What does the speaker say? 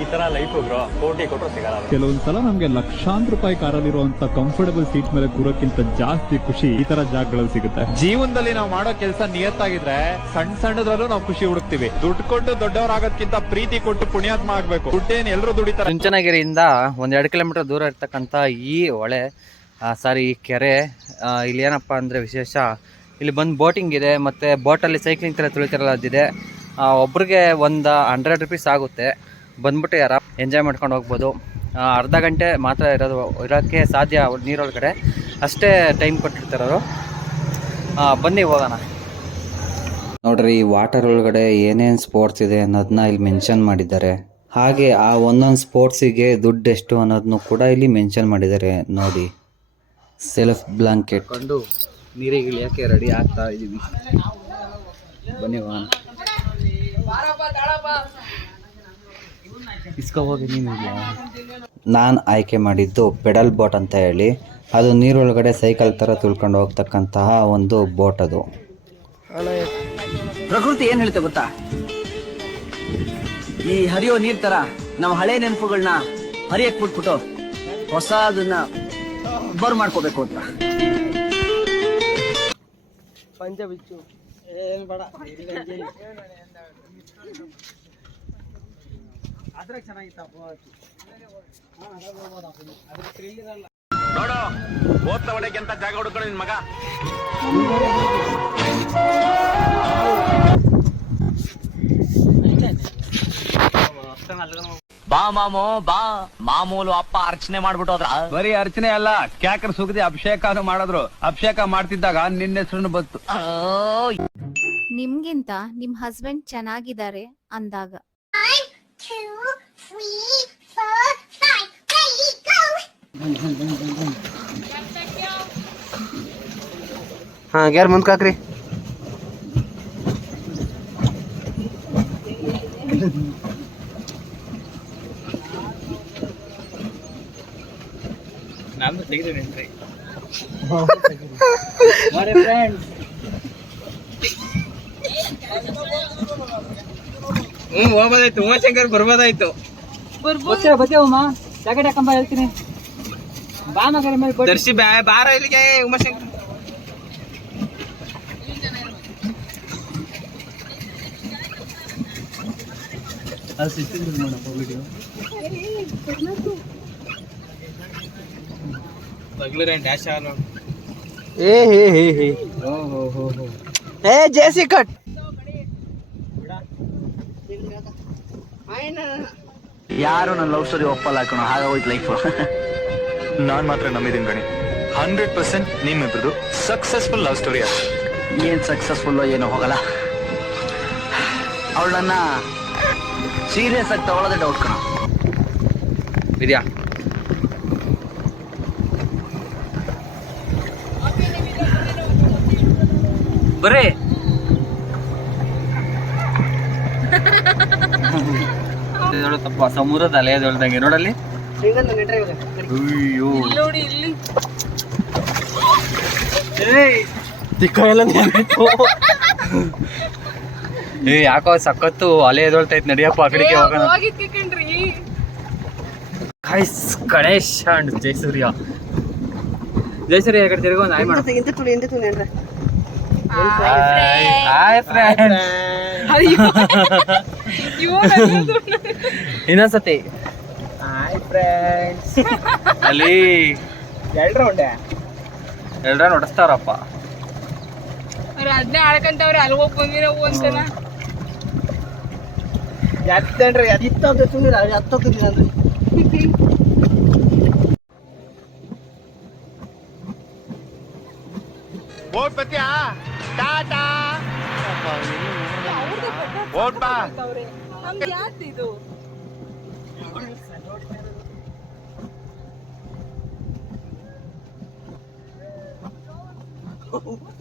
ಈ ತರ life bro ಕೋಟಿ ಕೊಟ್ಟರು ಸಿಗಲ್ಲ. ಕೆಲವೊಂದು ಸಲ ನಮ್ಗೆ ಲಕ್ಷಾಂತರ ರೂಪಾಯಿ ಕಾರಲ್ಲಿರುವಂತ ಕಂಫರ್ಟಬಲ್ ಸೀಟ್ ಮೇಲೆ ಕೂರೋಕ್ಕಿಂತ ಜಾಸ್ತಿ ಖುಷಿ ಈ ತರ ಜಾಗಗಳಲ್ಲಿ ಸಿಗುತ್ತೆ. ಜೀವನದಲ್ಲಿ ನಾವು ಮಾಡೋ ಕೆಲಸ ನಿಯತ್ತಾಗಿದ್ರೆ ಸಣ್ಣ ಸಣ್ಣದ್ರಲ್ಲೂ ನಾವು ಖುಷಿ ಹುಡುಕ್ತಿವಿ. ದುಡ್ಡು ಕೊಟ್ಟು ದೊಡ್ಡವರಾಗೋದ್ಕಿಂತ ಪ್ರೀತಿ ಕೊಟ್ಟು ಪುಣ್ಯಾತ್ಮ ಆಗ್ಬೇಕು. ದುಡ್ಡೇನ್ ಎಲ್ಲರೂ ದುಡಿತಾರೆ. ಚುಂಚನಗಿರಿಯಿಂದ ಒಂದ್ ಎರಡು ಕಿಲೋಮೀಟರ್ ದೂರ ಇರ್ತಕ್ಕಂಥ ಈ ಹೊಳೆ ಸಾರಿ ಈ ಕೆರೆ ಆ, ಇಲ್ಲಿ ಏನಪ್ಪಾ ಅಂದ್ರೆ ವಿಶೇಷ ಇಲ್ಲಿ ಬಂದು ಬೋಟಿಂಗ್ ಇದೆ ಮತ್ತು ಬೋಟಲ್ಲಿ ಸೈಕ್ಲಿಂಗ್ ಥರ ತುಳಿತಿರಲ್ಲ ಅದಿದೆ. ಆ, ಒಬ್ರಿಗೆ ಒಂದು ಹಂಡ್ರೆಡ್ ರುಪೀಸ್ ಆಗುತ್ತೆ. ಬಂದ್ಬಿಟ್ಟು ಯಾರ ಎಂಜಾಯ್ ಮಾಡ್ಕೊಂಡು ಹೋಗ್ಬೋದು. ಅರ್ಧ ಗಂಟೆ ಮಾತ್ರ ಇರೋದು ಇರೋಕ್ಕೆ ಸಾಧ್ಯ ನೀರೊಳಗಡೆ. ಅಷ್ಟೇ ಟೈಮ್ ಕೊಟ್ಟಿರ್ತಾರೆ ಅವರು. ಬನ್ನಿ ಹೋಗೋಣ. ನೋಡ್ರಿ ವಾಟರ್ ಒಳಗಡೆ ಏನೇನು ಸ್ಪೋರ್ಟ್ಸ್ ಇದೆ ಅನ್ನೋದನ್ನ ಇಲ್ಲಿ ಮೆನ್ಷನ್ ಮಾಡಿದ್ದಾರೆ. ಹಾಗೆ ಆ ಒಂದೊಂದು ಸ್ಪೋರ್ಟ್ಸಿಗೆ ದುಡ್ಡು ಎಷ್ಟು ಅನ್ನೋದನ್ನು ಕೂಡ ಇಲ್ಲಿ ಮೆನ್ಷನ್ ಮಾಡಿದ್ದಾರೆ. ನೋಡಿ ಸೆಲ್ಫ್ ಬ್ಲಾಂಕೆಟ್ ಕೊಂಡು ನೀರಿಗೆ ಇಳಿಯೋಕ್ಕೆ ರೆಡಿ ಆಗ್ತಾ ಇದ್ದೀವಿ ಬನ್ನಿ ಹೋಗೋಣ. ಇಸ್ಕೊ ಹೋಗಿ ನೀನು ನಾನು ಆಯ್ಕೆ ಮಾಡಿದ್ದು ಪೆಡಲ್ ಬೋಟ್ ಅಂತ ಹೇಳಿ. ಅದು ನೀರೊಳಗಡೆ ಸೈಕಲ್ ಥರ ತುಳ್ಕೊಂಡು ಹೋಗ್ತಕ್ಕಂತಹ ಒಂದು ಬೋಟ್ ಅದು. ಪ್ರಕೃತಿ ಏನು ಹೇಳುತ್ತೆ ಗೊತ್ತಾ? ಈ ಹರಿಯೋ ನೀರ್ ತರ ನಮ್ಮ ಹಳೆ ನೆನಪುಗಳನ್ನ ಹರಿಯಕ್ ಬಿಟ್ಬಿಟ್ಟು ಹೊಸದನ್ನ ಬರ್ ಮಾಡ್ಕೋಬೇಕು ಅಂತ. ನೋಡು ಓದ್ತ ಹೊಡೆಗೆ ಅಂತ ಜಾಗ ಹುಡುಕೊಂಡು ನಿನ್ ಮಗ. ಬಾ ಮಾಮೋ ಬಾ. ಮಾಮೂಲು ಅಪ್ಪ ಅರ್ಚನೆ ಮಾಡ್ಬಿಟ್ಟೋದ್ರ ಬರೀ ಅರ್ಚನೆ ಅಲ್ಲ ಕ್ಯಾಕರ್ ಸುಗದಿ ಅಭಿಷೇಕನು ಮಾಡಿದ್ರು. ಅಭಿಷೇಕ ಮಾಡ್ತಿದ್ದಾಗ ನಿನ್ನ ಹೆಸರು ಬಂತು. ನಿಮ್ಗಿಂತ ನಿಮ್ ಹಸ್ಬೆಂಡ್ ಚೆನ್ನಾಗಿದ್ದಾರೆ ಅಂದಾಗ. ಹಾಂ ಗ್ಯಾರ್ ಮುಂದೆ ಕಾಕ್ರಿ ಹ್ಮ್ ಹೋಗೋದಾಯ್ತು ಉಮಾಶಂಕರ್ ಬರ್ಬೋದಾಯ್ತು. ದರ್ಶಿ ಬ್ಯಾ- ಬಾರ ಇಲ್ಲಿಗೆ ಉಮಾಶಂಕರ್. ಡ್ಯಾಶ್ ಆಗಲ್ಲ ಏ ಹೇ ಹೇ ಹೇ. ಏ ಜೇಸಿ ಕಟ್. ಯಾರು ನನ್ನ ಲವ್ ಸ್ಟೋರಿ ಒಪ್ಪಲ್ಲ ಹಾಕೋಣ ಹಾಗೋಯ್ತು ಲೈಫ್ ನಾನ್ ಮಾತ್ರ ನಂಬಿದ್ದೀನಿ ಗಣಿ ಹಂಡ್ರೆಡ್ ಪರ್ಸೆಂಟ್ ನಿಮ್ಮಿಬ್ರದು ಸಕ್ಸಸ್ಫುಲ್ ಲವ್ ಸ್ಟೋರಿ ಅದು. ಏನ್ ಸಕ್ಸಸ್ಫುಲ್ ಏನೋ ಹೋಗಲ್ಲ. ಅವಳನ್ನ ಸೀರಿಯಸ್ ಆಗಿ ತಗೊಳ್ಳೋದೇ ಡೌಟ್ ಕಣ. ಇದೆಯಾ ತಪ್ಪ ಸಮುದ್ರದ ಅಲೆ ದೊಡ್ಡದಂಗೆ ನೋಡಲ್ಲಿ? ಅಯ್ಯೋ. ಏ ಯಾಕೋ ಸಖತ್ತು ಅಲೆ ಎದೊಳ್ತೈತ್ ನಡಿಯಪ್ಪ ಆ ಕಡೆಗೆ ಹೋಗೋಣ. Guys Ganesh and Jayasurya. Jayasuriya ಕಡೆ ತಿರುಗೋ ನಾಯಿ ಮಾಡ. ಹಾಯ್ ಫ್ರೆಂಡ್ ಇನ್ನೊಂದ್ಸತಿ. ಹಾಯ್ ಫ್ರೆಂಡ್ಸ್ ಅಲ್ಲಿ. ಎಲ್ರ ಉಂಡೆ? ಎಲ್ರ ನೋಡಿಸ್ತಾರಪ್ಪ. ಅವ್ರು ಅದನ್ನೇ ಆಡ್ಕಂತವ್ರೆ ಅಲ್ಲಿ ಹೋಗಿ ಬಂದಿರೋ ಒಂದ್ಸಲ ಎತ್ತೇನ್ರಿ ಇತ್ತಂತ ಸುಮ್ಮನೆ ಹತ್ತೋಗ್ತಿದ್ದೀನಿ ಅಂದ್ರೆ ಓಟ್ ಬತ್ತೀಯಾ ಟಾಟಾ. ಓಟ್ ಬಾ. ನಮ್ಗೆ know.